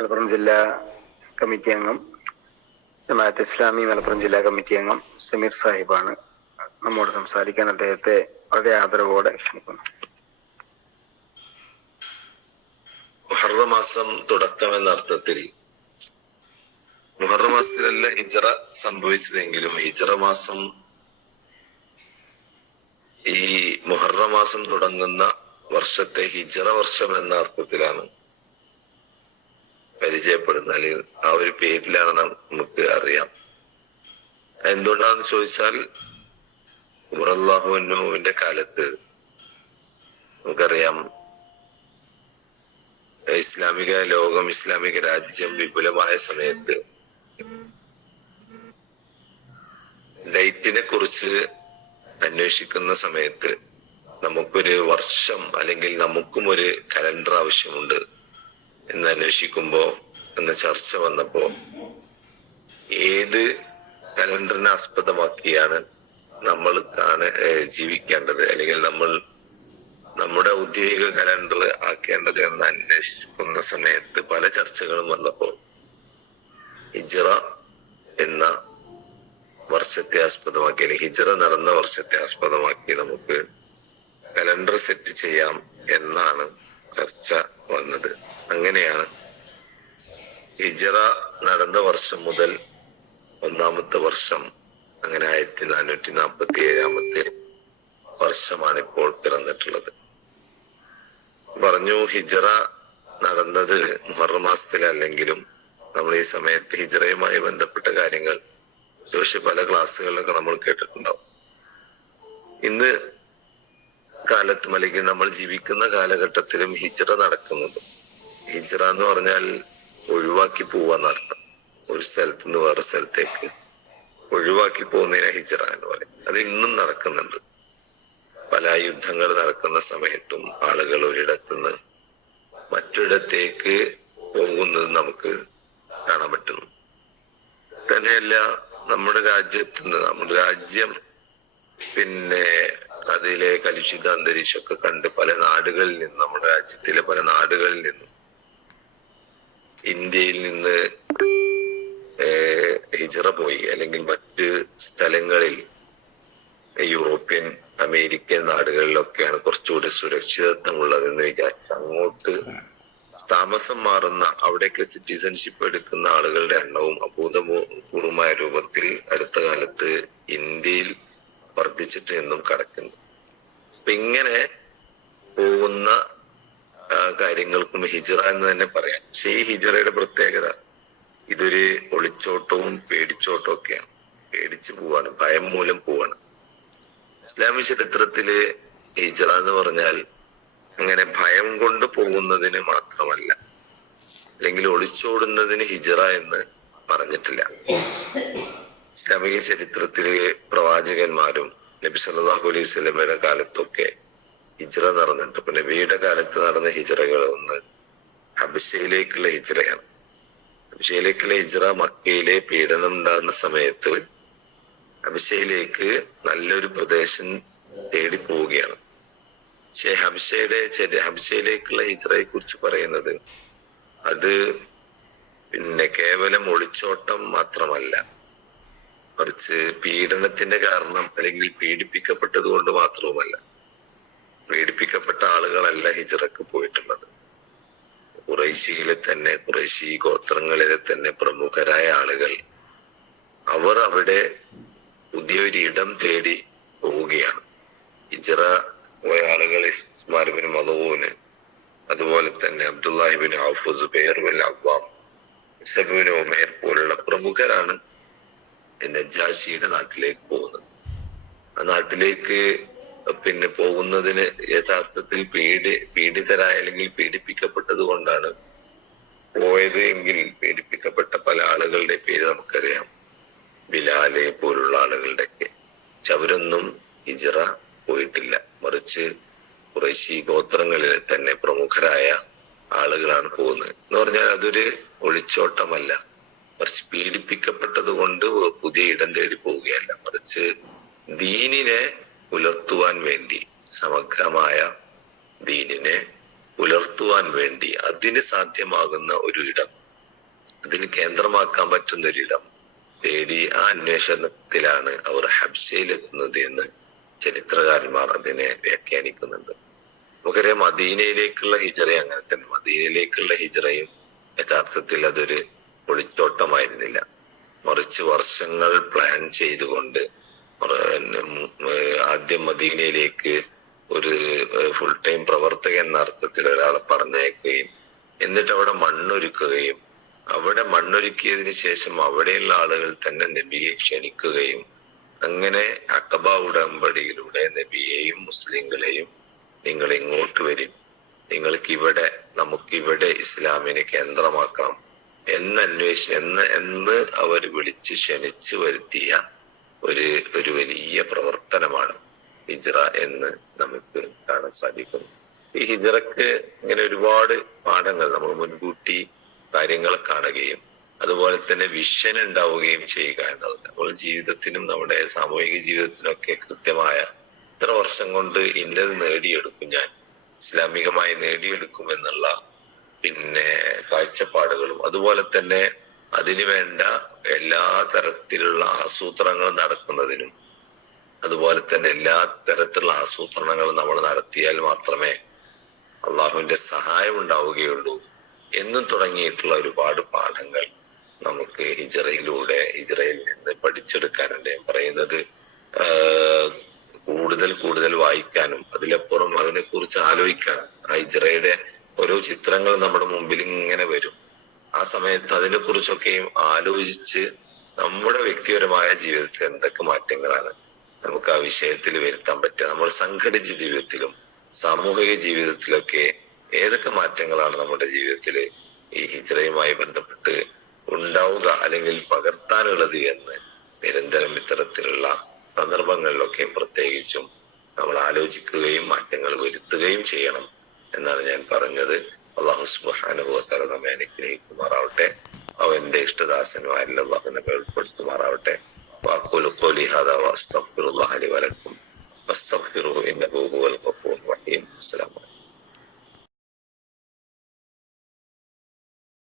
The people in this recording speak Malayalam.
മലപ്പുറം ജില്ലാ കമ്മിറ്റി അംഗം ജമാഅത്ത് ഇസ്ലാമി മലപ്പുറം ജില്ലാ കമ്മിറ്റി അംഗം സമീർ സാഹിബാണ്. നമ്മോട് സംസാരിക്കാൻ അദ്ദേഹത്തെ വളരെ ആദരവോടെ ക്ഷണിക്കുന്നു. മുഹറമാസം തുടക്കം എന്ന അർത്ഥത്തിൽ മുഹറ മാസത്തിലല്ല ഹിജറ സംഭവിച്ചതെങ്കിലും ഹിജറ മാസം ഈ മുഹറ മാസം തുടങ്ങുന്ന വർഷത്തെ ഹിജറ വർഷം എന്ന അർത്ഥത്തിലാണ് പരിചയപ്പെടുന്നത് അല്ലെങ്കിൽ ആ ഒരു പേരിലാണ് നമുക്ക് അറിയാം. എന്തുകൊണ്ടാന്ന് ചോദിച്ചാൽ ഉമറല്ലാഹുവിന്റെ കാലത്ത് നമുക്കറിയാം ഇസ്ലാമിക ലോകം ഇസ്ലാമിക രാജ്യം വിപുലമായ സമയത്ത് ലൈറ്റിനെ കുറിച്ച് അന്വേഷിക്കുന്ന സമയത്ത് നമുക്കൊരു വർഷം അല്ലെങ്കിൽ നമുക്കും ഒരു കലണ്ടർ ആവശ്യമുണ്ട്. എന്ന് അന്വേഷിക്കുമ്പോ എന്ന ചർച്ച വന്നപ്പോ ഏത് കലണ്ടറിനെ ആസ്പദമാക്കിയാണ് നമ്മൾ കാണ ജീവിക്കേണ്ടത്? അല്ലെങ്കിൽ നമ്മൾ നമ്മുടെ ഔദ്യോഗിക കലണ്ടർ ആക്കേണ്ടത് എന്ന് അന്വേഷിക്കുന്ന സമയത്ത് പല ചർച്ചകളും വന്നപ്പോ ഹിജറ എന്ന വർഷത്തെ ആസ്പദമാക്കി അല്ലെങ്കിൽ ഹിജറ നടന്ന വർഷത്തെ ആസ്പദമാക്കി നമുക്ക് കലണ്ടർ സെറ്റ് ചെയ്യാം എന്നാണ് ചർച്ച വന്നത്. അങ്ങനെയാണ്. ഹിജറ നടന്ന വർഷം മുതൽ ഒന്നാമത്തെ വർഷം അങ്ങനെ ആയിരത്തി നാനൂറ്റി നാൽപ്പത്തി ഏഴാമത്തെ വർഷമാണ് ഇപ്പോൾ പിറന്നിട്ടുള്ളത്. പറഞ്ഞു ഹിജറ നടന്നത് മുഹറം മാസത്തിലല്ലെങ്കിലും നമ്മൾ ഈ സമയത്ത് ഹിജറയുമായി ബന്ധപ്പെട്ട കാര്യങ്ങൾ പക്ഷെ പല ക്ലാസ്സുകളിലൊക്കെ നമ്മൾ കേട്ടിട്ടുണ്ടാവും ഇന്ന് കാലത്തും അല്ലെങ്കിൽ നമ്മൾ ജീവിക്കുന്ന കാലഘട്ടത്തിലും ഹിജറ നടക്കുന്നുണ്ട് ഹിജറ എന്ന് പറഞ്ഞാൽ ഒഴിവാക്കി പോവാന്നർത്ഥം ഒരു സ്ഥലത്ത് നിന്ന് വേറെ സ്ഥലത്തേക്ക് ഒഴിവാക്കി പോകുന്നതിനെ ഹിജറ എന്ന് പറയും അത് ഇന്നും നടക്കുന്നുണ്ട്. പല യുദ്ധങ്ങൾ നടക്കുന്ന സമയത്തും ആളുകൾ ഒരിടത്തുനിന്ന് മറ്റൊരിടത്തേക്ക് പോകുന്നത് നമുക്ക് കാണാൻ പറ്റുന്നു. തന്നെയല്ല നമ്മുടെ രാജ്യത്ത് നിന്ന് നമ്മുടെ രാജ്യം പിന്നെ അതിലെ കലുഷിത അന്തരീക്ഷമൊക്കെ കണ്ട് പല നാടുകളിൽ നിന്നും നമ്മുടെ രാജ്യത്തിലെ പല നാടുകളിൽ നിന്നും ഇന്ത്യയിൽ നിന്ന് ഹിജറ പോയി അല്ലെങ്കിൽ മറ്റ് സ്ഥലങ്ങളിൽ യൂറോപ്യൻ അമേരിക്കൻ നാടുകളിലൊക്കെയാണ് കുറച്ചുകൂടി സുരക്ഷിതത്വം സുരക്ഷിതത്വമുള്ളതെന്ന് വിചാരിച്ച് അങ്ങോട്ട് താമസം മാറുന്ന അവിടേക്ക് സിറ്റിസൺഷിപ്പ് എടുക്കുന്ന ആളുകളുടെ എണ്ണവും അഭൂതപൂർവമായ രൂപത്തിൽ അടുത്ത കാലത്ത് ഇന്ത്യയിൽ വർദ്ധിച്ചിട്ട് എന്നും കടക്കുന്നു. അപ്പൊ ഇങ്ങനെ പോകുന്ന കാര്യങ്ങൾക്കും ഹിജറ എന്ന് തന്നെ പറയാം. പക്ഷെ ഈ ഹിജറയുടെ പ്രത്യേകത ഇതൊരു ഒളിച്ചോട്ടവും പേടിച്ചോട്ടവും ഒക്കെയാണ്. പേടിച്ചു പോവാണ് ഭയം മൂലം പോവാണ്. ഇസ്ലാമിക ചരിത്രത്തിൽ ഹിജറ എന്ന് പറഞ്ഞാൽ അങ്ങനെ ഭയം കൊണ്ട് പോകുന്നതിന് മാത്രമല്ല അല്ലെങ്കിൽ ഒളിച്ചോടുന്നതിന് ഹിജറ എന്ന് പറഞ്ഞിട്ടില്ല. ഇസ്ലാമിക ചരിത്രത്തിലെ പ്രവാചകന്മാരും നബി സല്ലാഹു അലൈഹി സ്വലമയുടെ കാലത്തൊക്കെ ഹിജറ നടന്നിട്ടുണ്ട്. ഇപ്പൊ നബിയുടെ കാലത്ത് നടന്ന ഹിജറകൾ ഒന്ന് ഹബിഷയിലേക്കുള്ള ഹിജറയാണ്. ഹബിഷയിലേക്കുള്ള ഹിജറ മക്കയിലെ പീഡനം ഉണ്ടാകുന്ന സമയത്ത് ഹബിഷയിലേക്ക് നല്ലൊരു പ്രദേശം തേടി പോവുകയാണ്. പക്ഷേ ഹബിഷയുടെ ഹബിഷയിലേക്കുള്ള ഹിജറയെ കുറിച്ച് പറയുന്നത് അത് പിന്നെ കേവലം ഒളിച്ചോട്ടം മാത്രമല്ല. മറിച്ച് പീഡനത്തിന്റെ കാരണം അല്ലെങ്കിൽ പീഡിപ്പിക്കപ്പെട്ടത് കൊണ്ട് മാത്രവുമല്ല പീഡിപ്പിക്കപ്പെട്ട ആളുകളല്ല ഹിജറക്ക് പോയിട്ടുള്ളത്. കുറേശിയിലെ തന്നെ കുറേശി ഗോത്രങ്ങളിലെ തന്നെ പ്രമുഖരായ ആളുകൾ അവർ അവിടെ പുതിയൊരു ഇടം തേടി പോവുകയാണ്. ഹിജറ പോയ ആളുകൾ ഇസ്മാരിബിന് മതവൂന് അതുപോലെ തന്നെ അബ്ദുല്ലാഹിബിൻ ഔഫ് സുബൈർ അബ്വാം ഇസബിൻ ഒമേർ പോലുള്ള പ്രമുഖരാണ് നജാഷിയുടെ നാട്ടിലേക്ക് പോകുന്നത്. ആ നാട്ടിലേക്ക് പിന്നെ പോകുന്നതിന് യഥാർത്ഥത്തിൽ പീഡി പീഡിതരായ അല്ലെങ്കിൽ പീഡിപ്പിക്കപ്പെട്ടത് കൊണ്ടാണ് പോയത് എങ്കിൽ പീഡിപ്പിക്കപ്പെട്ട പല ആളുകളുടെ പേര് നമുക്കറിയാം. ബിലാലെ പോലുള്ള ആളുകളുടെയൊക്കെ. പക്ഷെ അവരൊന്നും ഹിജറ പോയിട്ടില്ല. മറിച്ച് കുറേശി ഗോത്രങ്ങളിൽ തന്നെ പ്രമുഖരായ ആളുകളാണ് പോകുന്നത്. എന്ന് പറഞ്ഞാൽ അതൊരു ഒളിച്ചോട്ടമല്ല. മറിച്ച് പീഡിപ്പിക്കപ്പെട്ടത് കൊണ്ട് പുതിയ ഇടം തേടി പോവുകയല്ല. മറിച്ച് ദീനിനെ പുലർത്തുവാൻ വേണ്ടി സമഗ്രമായ ദീനിനെ പുലർത്തുവാൻ വേണ്ടി അതിന് സാധ്യമാകുന്ന ഒരു ഇടം അതിന് കേന്ദ്രമാക്കാൻ പറ്റുന്ന ഒരു ഇടം തേടി ആ അന്വേഷണത്തിലാണ് അവർ ഹബ്സയിലെത്തുന്നത് എന്ന് ചരിത്രകാരന്മാർ അതിനെ വ്യാഖ്യാനിക്കുന്നുണ്ട്. നമുക്കറിയാം മദീനയിലേക്കുള്ള ഹിജറ അങ്ങനെ തന്നെ. മദീനയിലേക്കുള്ള ഹിജറയും യഥാർത്ഥത്തിൽ അതൊരു ഒളിച്ചോട്ടമായിരുന്നില്ല മറിച്ച് വർഷങ്ങൾ പ്ലാൻ ചെയ്തുകൊണ്ട് ആദ്യം മദീനയിലേക്ക് ഒരു ഫുൾ ടൈം പ്രവർത്തകൻ എന്ന അർത്ഥത്തിൽ ഒരാളെ പറഞ്ഞയക്കുകയും എന്നിട്ട് അവിടെ മണ്ണൊരുക്കുകയും അവിടെ മണ്ണൊരുക്കിയതിന് ശേഷം അവിടെയുള്ള ആളുകൾ തന്നെ നബിയെ ക്ഷണിക്കുകയും അങ്ങനെ അക്കബ ഉടമ്പടിയിലൂടെ നബിയെയും മുസ്ലിങ്ങളെയും നിങ്ങൾ ഇങ്ങോട്ട് വരും. നിങ്ങൾക്ക് ഇവിടെ നമുക്കിവിടെ ഇസ്ലാമിനെ കേന്ദ്രമാക്കാം. എന്ന് അന്വേഷ എന്ന് എന്ന് അവർ വിളിച്ച് ക്ഷണിച്ചു വരുത്തിയ ഒരു ഒരു വലിയ പ്രവർത്തനമാണ് ഹിജ്റ എന്ന് നമുക്ക് കാണാൻ സാധിക്കും. ഈ ഹിജ്റക്ക് ഇങ്ങനെ ഒരുപാട് പാഠങ്ങൾ നമ്മൾ മുൻകൂട്ടി കാര്യങ്ങൾ കാണുകയും അതുപോലെ തന്നെ വിഷൻ ഉണ്ടാവുകയും ചെയ്യുക എന്നത് നമ്മുടെ ജീവിതത്തിനും നമ്മുടെ സാമൂഹിക ജീവിതത്തിനൊക്കെ കൃത്യമായ ഇത്ര വർഷം കൊണ്ട് ഇന്നത് നേടിയെടുക്കും ഞാൻ. ഇസ്ലാമികമായി നേടിയെടുക്കും എന്നുള്ള പിന്നെ കാഴ്ചപ്പാടുകളും അതുപോലെ തന്നെ അതിനുവേണ്ട എല്ലാ തരത്തിലുള്ള ആസൂത്രണങ്ങളും നടക്കുന്നതിനും അതുപോലെ തന്നെ എല്ലാ തരത്തിലുള്ള ആസൂത്രണങ്ങളും നമ്മൾ നടത്തിയാൽ മാത്രമേ അള്ളാഹുവിന്റെ സഹായം ഉണ്ടാവുകയുള്ളൂ എന്നും തുടങ്ങിയിട്ടുള്ള ഒരുപാട് പാഠങ്ങൾ നമുക്ക് ഹിജറയിലൂടെ ഹിജറയിൽ നിന്ന് പഠിച്ചെടുക്കാനുണ്ട്. ഞാൻ പറയുന്നത് കൂടുതൽ കൂടുതൽ വായിക്കാനും അതിലപ്പുറം അതിനെക്കുറിച്ച് ആലോചിക്കാനും ആ ഹിജറയുടെ ഓരോ ചിത്രങ്ങൾ നമ്മുടെ മുമ്പിൽ ഇങ്ങനെ വരും. ആ സമയത്ത് അതിനെ കുറിച്ചൊക്കെയും ആലോചിച്ച് നമ്മുടെ വ്യക്തിപരമായ ജീവിതത്തിൽ എന്തൊക്കെ മാറ്റങ്ങളാണ് നമുക്ക് ആ വിഷയത്തിൽ വരുത്താൻ പറ്റുക. നമ്മൾ സംഘടിച്ച ജീവിതത്തിലും സാമൂഹിക ജീവിതത്തിലൊക്കെ ഏതൊക്കെ മാറ്റങ്ങളാണ് നമ്മുടെ ജീവിതത്തിൽ ഈ ഹിജറയുമായി ബന്ധപ്പെട്ട് ഉണ്ടാവുക അല്ലെങ്കിൽ പകർത്താനുള്ളത് എന്ന് നിരന്തരം ഇത്തരത്തിലുള്ള സന്ദർഭങ്ങളിലൊക്കെ പ്രത്യേകിച്ചും നമ്മൾ ആലോചിക്കുകയും മാറ്റങ്ങൾ വരുത്തുകയും ചെയ്യണം. എന്നാണ് ഞാൻ പറഞ്ഞത് അള്ളാഹു സുബാനുഭവത്തല നമ്മെ അനുഗ്രഹിക്കുമാറാവട്ടെ അവന്റെ ഇഷ്ടദാസനുമാരിൽ അള്ളാഹു നമ്മെ ഉൾപ്പെടുത്തുമാറാവട്ടെ واقول قولي هذا واستغفر الله لي ولكم واستغفروه انه هو الغفور الرحيم السلام عليكم